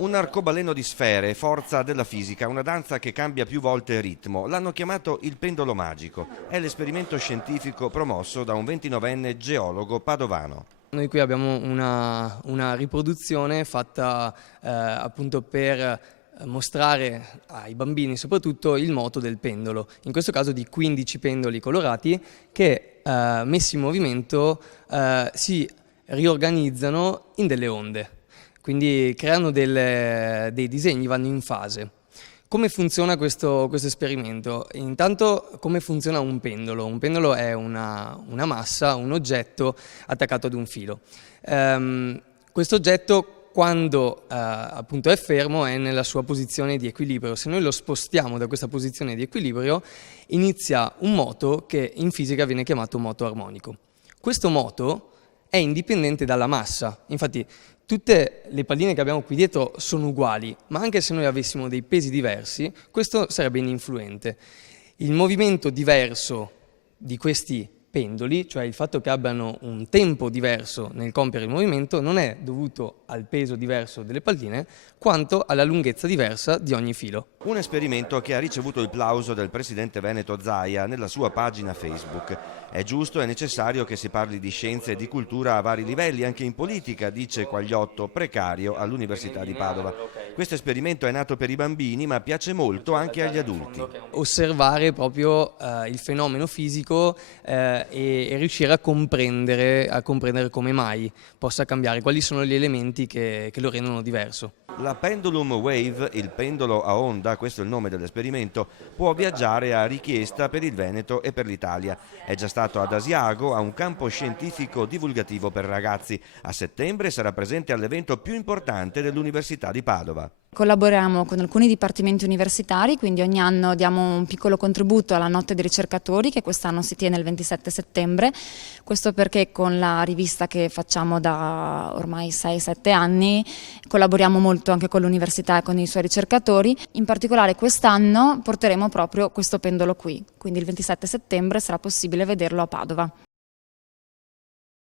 Un arcobaleno di sfere, forza della fisica, una danza che cambia più volte il ritmo. L'hanno chiamato il pendolo magico. È l'esperimento scientifico promosso da un 29enne geologo padovano. Noi qui abbiamo una riproduzione fatta appunto per mostrare ai bambini soprattutto il moto del pendolo, in questo caso di 15 pendoli colorati che messi in movimento si riorganizzano in delle onde. Quindi creano dei disegni, vanno in fase. Come funziona questo esperimento? Intanto come funziona un pendolo? Un pendolo è una massa, un oggetto attaccato ad un filo. Questo oggetto quando appunto è fermo è nella sua posizione di equilibrio. Se noi lo spostiamo da questa posizione di equilibrio inizia un moto che in fisica viene chiamato moto armonico. Questo moto è indipendente dalla massa, infatti tutte le palline che abbiamo qui dietro sono uguali, ma anche se noi avessimo dei pesi diversi, questo sarebbe ininfluente. Il movimento diverso di questi pendoli, cioè il fatto che abbiano un tempo diverso nel compiere il movimento, non è dovuto al peso diverso delle palline, quanto alla lunghezza diversa di ogni filo. Un esperimento che ha ricevuto il plauso del presidente veneto Zaia nella sua pagina Facebook. È giusto e necessario che si parli di scienze e di cultura a vari livelli, anche in politica, dice Quagliotto, precario all'Università di Padova. Questo esperimento è nato per i bambini, ma piace molto anche agli adulti. Osservare proprio il fenomeno fisico e riuscire a comprendere come mai possa cambiare, quali sono gli elementi che lo rendono diverso. La Pendulum Wave, il pendolo a onda, questo è il nome dell'esperimento, può viaggiare a richiesta per il Veneto e per l'Italia. È già stato ad Asiago, a un campo scientifico divulgativo per ragazzi. A settembre sarà presente all'evento più importante dell'Università di Padova. Collaboriamo con alcuni dipartimenti universitari, quindi ogni anno diamo un piccolo contributo alla Notte dei ricercatori che quest'anno si tiene il 27 settembre. Questo perché con la rivista che facciamo da ormai 6-7 anni collaboriamo molto anche con l'università e con i suoi ricercatori. In particolare quest'anno porteremo proprio questo pendolo qui, quindi il 27 settembre sarà possibile vederlo a Padova.